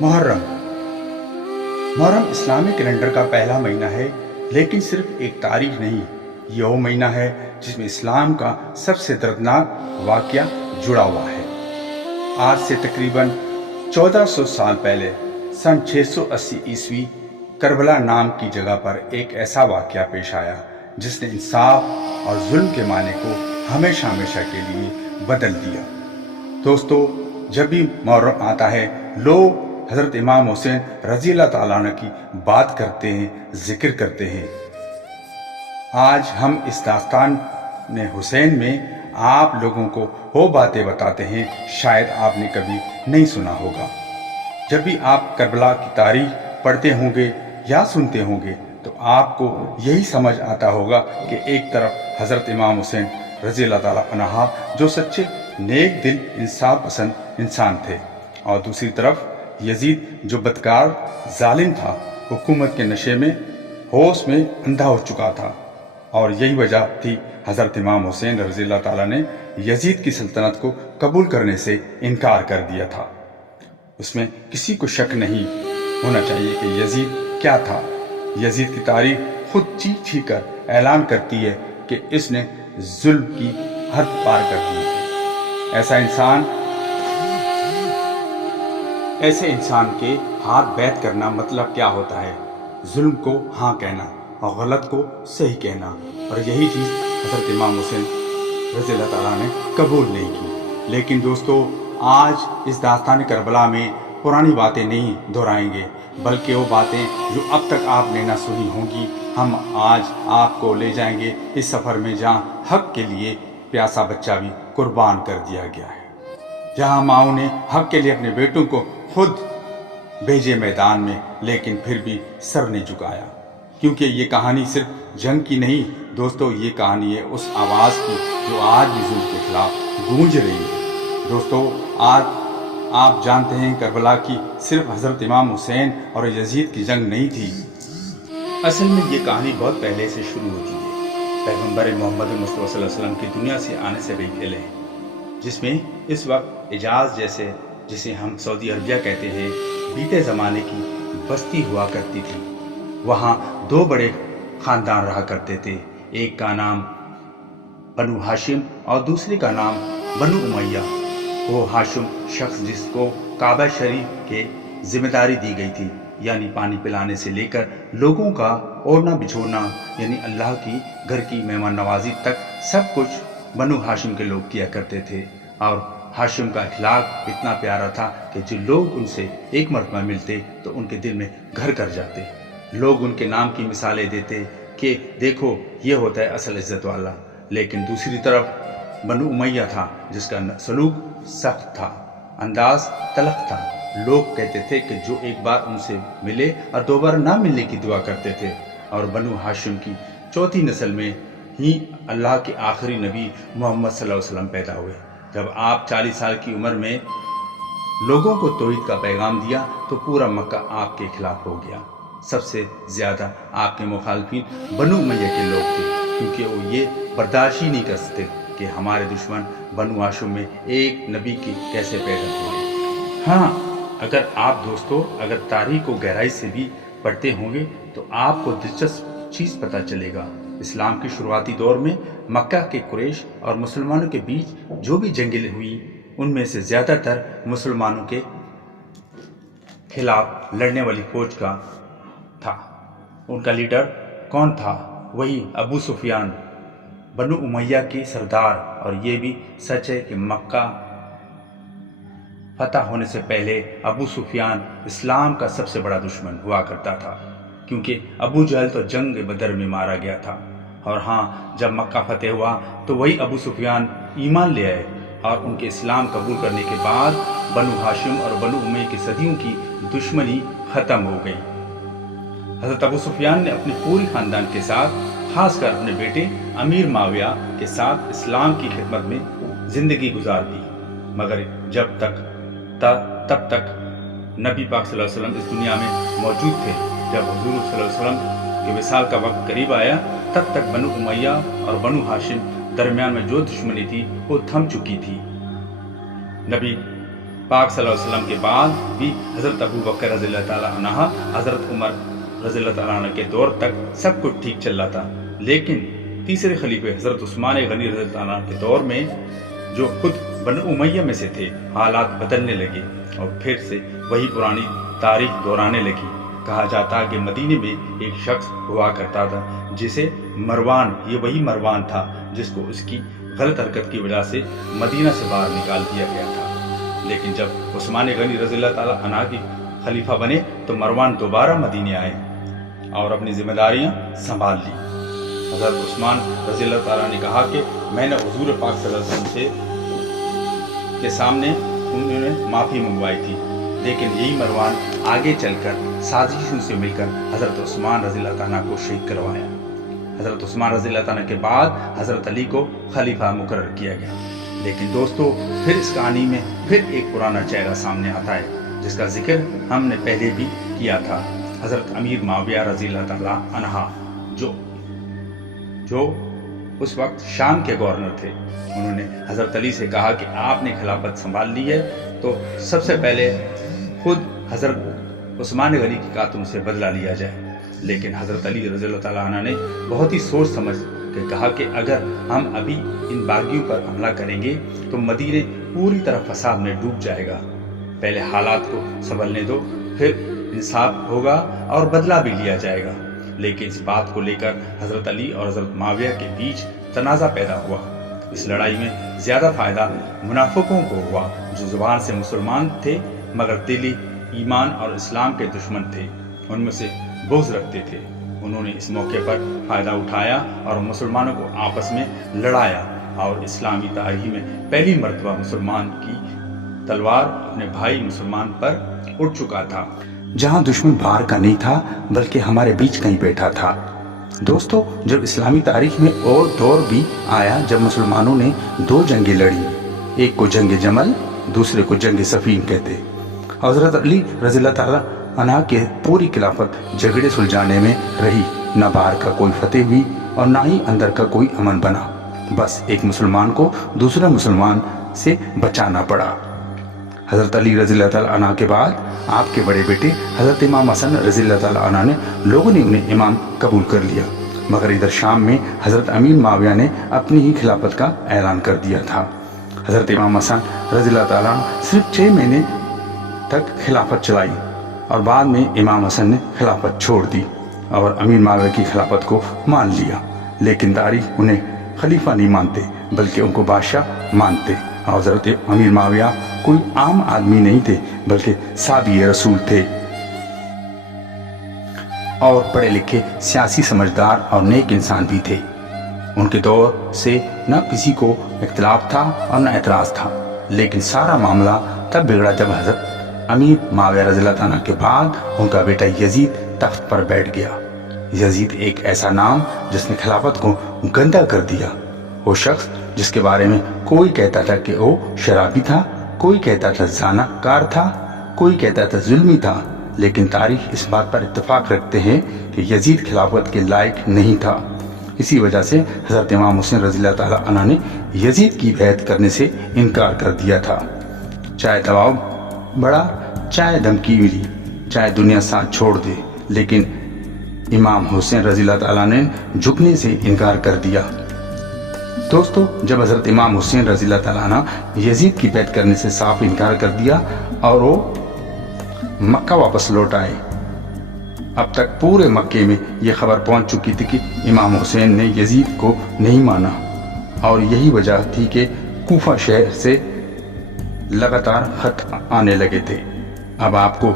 محرم محرم اسلامی کیلنڈر کا پہلا مہینہ ہے، لیکن صرف ایک تاریخ نہیں، یہ وہ مہینہ ہے جس میں اسلام کا سب سے دردناک واقعہ جڑا ہوا ہے۔ آج سے تقریباً 1400 سال پہلے سن 680 عیسوی کربلا نام کی جگہ پر ایک ایسا واقعہ پیش آیا جس نے انصاف اور ظلم کے معنی کو ہمیشہ ہمیشہ کے لیے بدل دیا۔ دوستو، جب بھی محرم آتا ہے لوگ حضرت امام حسین رضی اللہ تعالیٰ عنہ کی بات کرتے ہیں، ذکر کرتے ہیں۔ آج ہم اس داستان حسین میں آپ لوگوں کو وہ باتیں بتاتے ہیں شاید آپ نے کبھی نہیں سنا ہوگا۔ جب بھی آپ کربلا کی تاریخ پڑھتے ہوں گے یا سنتے ہوں گے تو آپ کو یہی سمجھ آتا ہوگا کہ ایک طرف حضرت امام حسین رضی اللہ تعالیٰ عنہ جو سچے نیک دل انصاف پسند انسان تھے، اور دوسری طرف یزید جو بدکار ظالم تھا، حکومت کے نشے میں ہوش میں اندھا ہو چکا تھا، اور یہی وجہ تھی حضرت امام حسین رضی اللہ تعالیٰ نے یزید کی سلطنت کو قبول کرنے سے انکار کر دیا تھا۔ اس میں کسی کو شک نہیں ہونا چاہیے کہ یزید کیا تھا۔ یزید کی تاریخ خود چیخ چیخ کر اعلان کرتی ہے کہ اس نے ظلم کی حد پار کر دی ہے۔ ایسے انسان کے ہاتھ بیعت کرنا مطلب کیا ہوتا ہے؟ ظلم کو ہاں کہنا اور غلط کو صحیح کہنا، اور یہی چیز حضرت امام حسین رضی اللہ تعالیٰ نے قبول نہیں کی۔ لیکن دوستو، آج اس داستان کربلا میں پرانی باتیں نہیں دہرائیں گے، بلکہ وہ باتیں جو اب تک آپ نے نہ سنی ہوں گی، ہم آج آپ کو لے جائیں گے اس سفر میں جہاں حق کے لیے پیاسا بچہ بھی قربان کر دیا گیا ہے، جہاں ماؤں نے حق کے لیے اپنے بیٹوں کو خود بھیجے میدان میں، لیکن پھر بھی سر نہیں جھکایا۔ کیونکہ یہ کہانی صرف جنگ کی نہیں دوستو، یہ کہانی ہے اس آواز کی جو آج بھی ظلم کے خلاف گونج رہی ہے۔ دوستو، آج آپ جانتے ہیں کربلا کی صرف حضرت امام حسین اور یزید کی جنگ نہیں تھی۔ اصل میں یہ کہانی بہت پہلے سے شروع ہوتی ہے، پیغمبر محمد مصطفیٰ صلی اللہ علیہ وسلم کی دنیا سے آنے سے پہلے، جس میں اس وقت حجاز جسے ہم سعودی عربیہ کہتے ہیں، بیتے زمانے کی بستی ہوا کرتی تھی۔ وہاں دو بڑے خاندان رہا کرتے تھے، ایک کا نام بنو ہاشم اور دوسرے کا نام بنو امیہ۔ وہ ہاشم شخص جس کو کعبہ شریف کے ذمہ داری دی گئی تھی، یعنی پانی پلانے سے لے کر لوگوں کا اوڑھنا بچھوڑنا، یعنی اللہ کی گھر کی مہمان نوازی تک سب کچھ بنو ہاشم کے لوگ کیا کرتے تھے۔ اور ہاشم کا اخلاق اتنا پیارا تھا کہ جو لوگ ان سے ایک مرتبہ ملتے تو ان کے دل میں گھر کر جاتے۔ لوگ ان کے نام کی مثالیں دیتے کہ دیکھو یہ ہوتا ہے اصل عزت والا۔ لیکن دوسری طرف بنو امیہ تھا جس کا سلوک سخت تھا، انداز تلخ تھا۔ لوگ کہتے تھے کہ جو ایک بار ان سے ملے اور دوبارہ نہ ملنے کی دعا کرتے تھے۔ اور بنو ہاشم کی چوتھی نسل میں ہی اللہ کے آخری نبی محمد صلی اللہ علیہ وسلم پیدا ہوئے۔ جب آپ 40 سال کی عمر میں لوگوں کو توحید کا پیغام دیا تو پورا مکہ آپ کے خلاف ہو گیا۔ سب سے زیادہ آپ کے مخالفین بنو امیہ کے لوگ تھے، کیونکہ وہ یہ برداشت ہی نہیں کر سکتے کہ ہمارے دشمن بنو ہاشم میں ایک نبی کی کیسے پیدا ہوئے۔ ہاں، اگر تاریخ کو گہرائی سے بھی پڑھتے ہوں گے تو آپ کو دلچسپ چیز پتہ چلے گا۔ اسلام کے شروعاتی دور میں مکہ کے قریش اور مسلمانوں کے بیچ جو بھی جنگیں ہوئی، ان میں سے زیادہ تر مسلمانوں کے خلاف لڑنے والی فوج کا تھا۔ ان کا لیڈر کون تھا؟ وہی ابو سفیان، بنو امیہ کے سردار۔ اور یہ بھی سچ ہے کہ مکہ فتح ہونے سے پہلے ابو سفیان اسلام کا سب سے بڑا دشمن ہوا کرتا تھا، کیونکہ ابو جہل تو جنگ بدر میں مارا گیا تھا۔ اور ہاں، جب مکہ فتح ہوا تو وہی ابو سفیان ایمان لے آئے، اور ان کے اسلام قبول کرنے کے بعد بنو ہاشم اور بنو امیہ کی صدیوں کی دشمنی ختم ہو گئی۔ حضرت ابو سفیان نے اپنے پوری خاندان کے ساتھ، خاص کر اپنے بیٹے امیر معاویہ کے ساتھ اسلام کی خدمت میں زندگی گزار دی، مگر تب تک نبی پاک صلی اللہ علیہ وسلم اس دنیا میں موجود تھے۔ جب حضور صلی اللہ علیہ وسلم کے وصال کا وقت قریب آیا، تب تک بنو امیہ اور بنو ہاشم درمیان میں جو دشمنی تھی وہ تھم چکی تھی۔ نبی پاک صلی اللہ علیہ وسلم کے بعد بھی حضرت ابو بکر رضی اللہ تعالیٰ عنہ، حضرت عمر رضی اللہ تعالیٰ عنہ کے دور تک سب کچھ ٹھیک چل رہا تھا، لیکن تیسرے خلیفے حضرت عثمان غنی رضی اللہ تعالیٰ عنہ کے دور میں، جو خود بنو امیہ میں سے تھے، حالات بدلنے لگے اور پھر سے وہی پرانی تاریخ دہرانے لگی۔ کہا جاتا کہ مدینے میں ایک شخص ہوا کرتا تھا جسے مروان، یہ وہی مروان تھا جس کو اس کی غلط حرکت کی وجہ سے مدینہ سے باہر نکال دیا گیا تھا، لیکن جب عثمان غنی رضی اللہ تعالیٰ عنہ کی خلیفہ بنے تو مروان دوبارہ مدینے آئے اور اپنی ذمہ داریاں سنبھال لی۔ حضرت عثمان رضی اللہ تعالیٰ نے کہا کہ میں نے حضور پاک صلی اللہ علیہ وسلم کے سامنے انہوں نے معافی منگوائی تھی، لیکن یہی مروان آگے چل کر سازشوں سے مل کر حضرت عثمان رضی اللہ تعالیٰ کو شہید کروایا۔ حضرت عثمان رضی اللہ تعالیٰ کے بعد حضرت علی کو خلیفہ مقرر کیا گیا۔ لیکن دوستو، پھر اس کہانی میں پھر ایک پرانا چہرہ سامنے آتا ہے جس کا ذکر ہم نے پہلے بھی کیا تھا، حضرت امیر معاویہ رضی اللہ تعالیٰ عنہ، جو اس وقت شام کے گورنر تھے۔ انہوں نے حضرت علی سے کہا کہ آپ نے خلافت سنبھال لی ہے تو سب سے پہلے خود حضرت عثمان غنی کے قاتل سے بدلہ لیا جائے، لیکن حضرت علی رضی اللہ تعالیٰ عنہ نے بہت ہی سوچ سمجھ کے کہا کہ اگر ہم ابھی ان باغیوں پر حملہ کریں گے تو مدینے پوری طرح فساد میں ڈوب جائے گا، پہلے حالات کو سنبھلنے دو، پھر انصاف ہوگا اور بدلہ بھی لیا جائے گا۔ لیکن اس بات کو لے کر حضرت علی اور حضرت معاویہ کے بیچ تنازع پیدا ہوا۔ اس لڑائی میں زیادہ فائدہ منافقوں کو ہوا جو زبان سے مسلمان تھے مگر دلی ایمان اور اسلام کے دشمن تھے، ان میں سے بغض رکھتے تھے۔ انہوں نے اس موقع پر فائدہ اٹھایا اور مسلمانوں کو آپس میں لڑایا، اور اسلامی تاریخ میں پہلی مرتبہ مسلمان کی تلوار اپنے بھائی مسلمان پر اٹھ چکا تھا، جہاں دشمن باہر کا نہیں تھا بلکہ ہمارے بیچ کہیں بیٹھا تھا۔ دوستو، جب اسلامی تاریخ میں اور دور بھی آیا جب مسلمانوں نے دو جنگیں لڑی، ایک کو جنگ جمل، دوسرے کو جنگ صفین کہتے۔ حضرت علی رضی اللہ تعالیٰ عنہ کے پوری خلافت جھگڑے سلجھانے میں رہی، نہ باہر کا کوئی فتح ہوئی اور نہ ہی اندر کا کوئی امن بنا، بس ایک مسلمان کو دوسرے مسلمان سے بچانا پڑا۔ حضرت علی رضی اللہ تعالیٰ عنہ کے بعد آپ کے بڑے بیٹے حضرت امام حسن رضی اللہ تعالیٰ عنہ نے لوگوں نے انہیں امام قبول کر لیا، مگر ادھر شام میں حضرت امیر معاویہ نے اپنی ہی خلافت کا اعلان کر دیا تھا۔ حضرت امام حسن رضی اللہ تعالیٰ عنہ صرف 6 مہینے تک خلافت چلائی اور بعد میں امام حسن نے خلافت چھوڑ دی اور امیر معاویہ کی خلافت کو مان لیا، لیکن تاریخ انہیں خلیفہ نہیں مانتے بلکہ ان کو بادشاہ مانتے۔ اور حضرت امیر معاویہ کوئی عام آدمی نہیں تھے بلکہ صحابی رسول تھے اور پڑھے لکھے سیاسی سمجھدار اور نیک انسان بھی تھے۔ ان کے دور سے نہ کسی کو اختلاف تھا اور نہ اعتراض تھا، لیکن سارا معاملہ تب بگڑا جب حضرت امیر معاویہ رضی اللہ تعالیٰ کے بعد ان کا بیٹا یزید تخت پر بیٹھ گیا۔ یزید ایک ایسا نام جس نے خلافت کو گندا کر دیا، وہ شخص جس کے بارے میں کوئی کہتا تھا کہ وہ شرابی تھا، کوئی کہتا تھا زنا کار تھا، کوئی کہتا تھا ظلمی تھا، لیکن تاریخ اس بات پر اتفاق رکھتے ہیں کہ یزید خلافت کے لائق نہیں تھا۔ اسی وجہ سے حضرت امام حسین رضی اللہ تعالیٰ عنہ نے یزید کی بیعت کرنے سے انکار کر دیا تھا، چاہے دباؤ بڑا، چاہے دھمکی ملی، چاہے دنیا ساتھ چھوڑ دے، لیکن امام حسین رضی اللہ تعالیٰ نے جھکنے سے انکار کر دیا۔ دوستو، جب حضرت امام حسین رضی اللہ تعالیٰ عنہ یزید کی بیعت کرنے سے صاف انکار کر دیا اور وہ مکہ واپس لوٹ آئے، اب تک پورے مکے میں یہ خبر پہنچ چکی تھی کہ امام حسین نے یزید کو نہیں مانا، اور یہی وجہ تھی کہ کوفہ شہر سے لگاتار خط آنے لگے تھے۔ اب آپ کو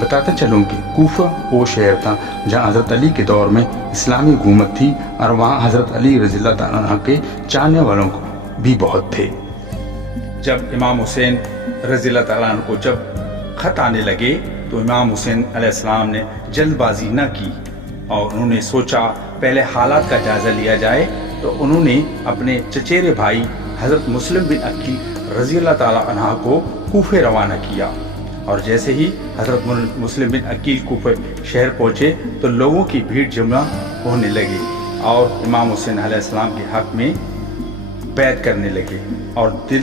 بتاتا چلوں کہ کوفہ وہ شہر تھا جہاں حضرت علی کے دور میں اسلامی حکومت تھی، اور وہاں حضرت علی رضی اللہ تعالیٰ عنہ کے چاہنے والوں بھی بہت تھے۔ جب امام حسین رضی اللہ تعالیٰ عنہ کو جب خط آنے لگے تو امام حسین علیہ السلام نے جلد بازی نہ کی، اور انہوں نے سوچا پہلے حالات کا جائزہ لیا جائے، تو انہوں نے اپنے چچیرے بھائی حضرت مسلم بن عقیل رضی اللہ تعالیٰ عنہ کو کوفے روانہ کیا، اور جیسے ہی حضرت مسلم بن عقیل کوفہ شہر پہنچے تو لوگوں کی بھیڑ جمع ہونے لگی اور امام حسین علیہ السلام کے حق میں بیعت کرنے لگے، اور دل